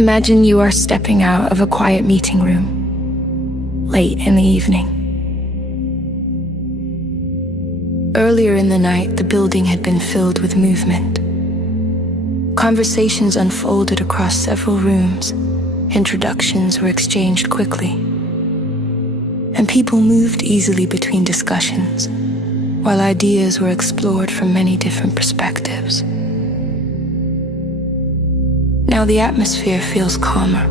Imagine you are stepping out of a quiet meeting room, late in the evening. Earlier in the night, the building had been filled with movement. Conversations unfolded across several rooms, introductions were exchanged quickly, and people moved easily between discussions, while ideas were explored from many different perspectives. Now the atmosphere feels calmer.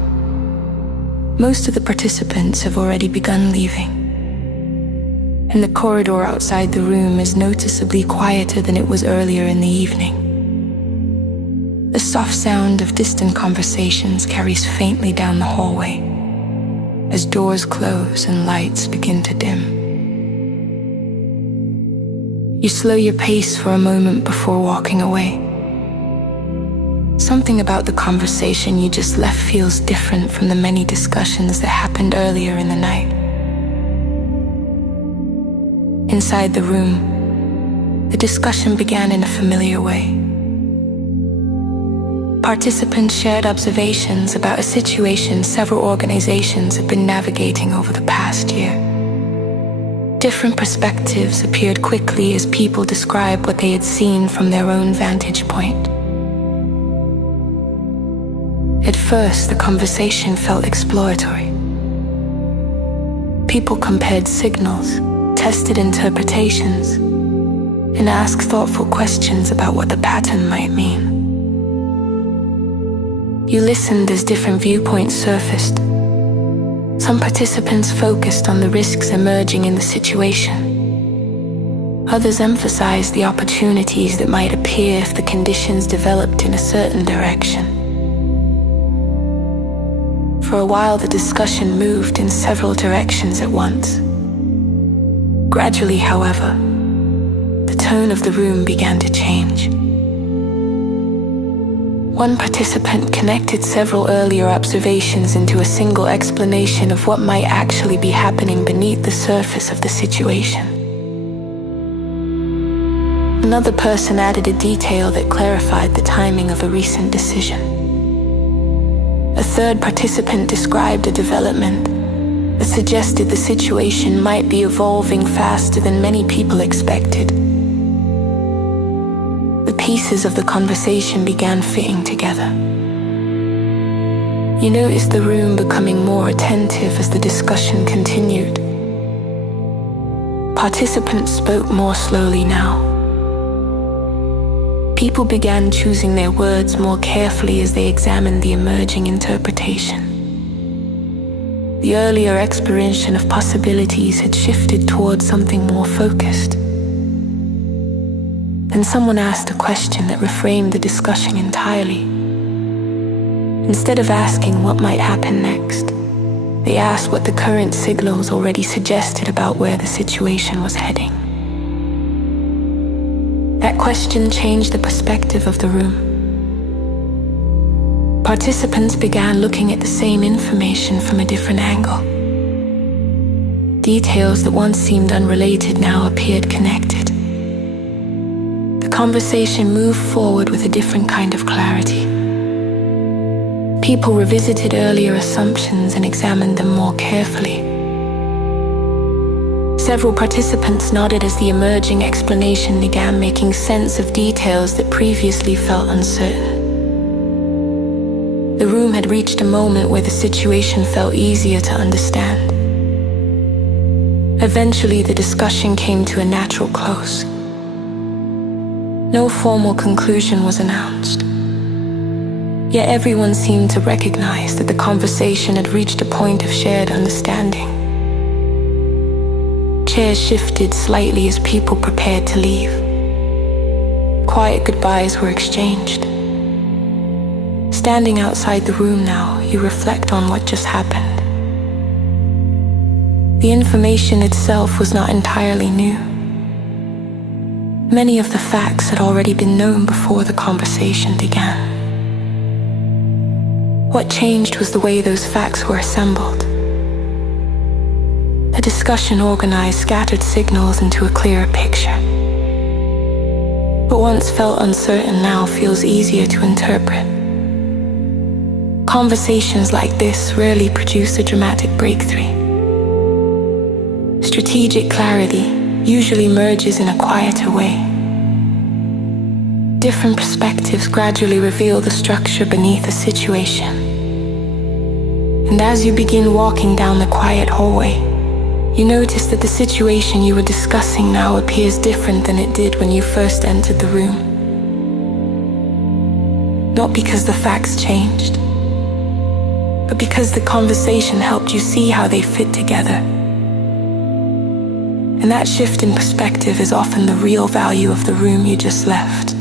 Most of the participants have already begun leaving, and the corridor outside the room is noticeably quieter than it was earlier in the evening. The soft sound of distant conversations carries faintly down the hallway as doors close and lights begin to dim. You slow your pace for a moment before walking away. Something about the conversation you just left feels different from the many discussions that happened earlier in the night. Inside the room, the discussion began in a familiar way. Participants shared observations about a situation several organizations have been navigating over the past year. Different perspectives appeared quickly as people described what they had seen from their own vantage point. At first, the conversation felt exploratory. People compared signals, tested interpretations, and asked thoughtful questions about what the pattern might mean. You listened as different viewpoints surfaced. Some participants focused on the risks emerging in the situation. Others emphasized the opportunities that might appear if the conditions developed in a certain direction. For a while, the discussion moved in several directions at once. Gradually, however, the tone of the room began to change. One participant connected several earlier observations into a single explanation of what might actually be happening beneath the surface of the situation. Another person added a detail that clarified the timing of a recent decision. A third participant described a development that suggested the situation might be evolving faster than many people expected. The pieces of the conversation began fitting together. You noticed the room becoming more attentive as the discussion continued. Participants spoke more slowly now. People began choosing their words more carefully as they examined the emerging interpretation. The earlier exploration of possibilities had shifted towards something more focused. Then someone asked a question that reframed the discussion entirely. Instead of asking what might happen next, they asked what the current signals already suggested about where the situation was heading. That question changed the perspective of the room. Participants began looking at the same information from a different angle. Details that once seemed unrelated now appeared connected. The conversation moved forward with a different kind of clarity. People revisited earlier assumptions and examined them more carefully. Several participants nodded as the emerging explanation began making sense of details that previously felt uncertain. The room had reached a moment where the situation felt easier to understand. Eventually, the discussion came to a natural close. No formal conclusion was announced. Yet everyone seemed to recognize that the conversation had reached a point of shared understanding. Chairs shifted slightly as people prepared to leave. Quiet goodbyes were exchanged. Standing outside the room now, you reflect on what just happened. The information itself was not entirely new. Many of the facts had already been known before the conversation began. What changed was the way those facts were assembled. The discussion organized scattered signals into a clearer picture. What once felt uncertain now feels easier to interpret. Conversations like this rarely produce a dramatic breakthrough. Strategic clarity usually emerges in a quieter way. Different perspectives gradually reveal the structure beneath a situation. And as you begin walking down the quiet hallway, you notice that the situation you were discussing now appears different than it did when you first entered the room. Not because the facts changed, but because the conversation helped you see how they fit together. And that shift in perspective is often the real value of the room you just left.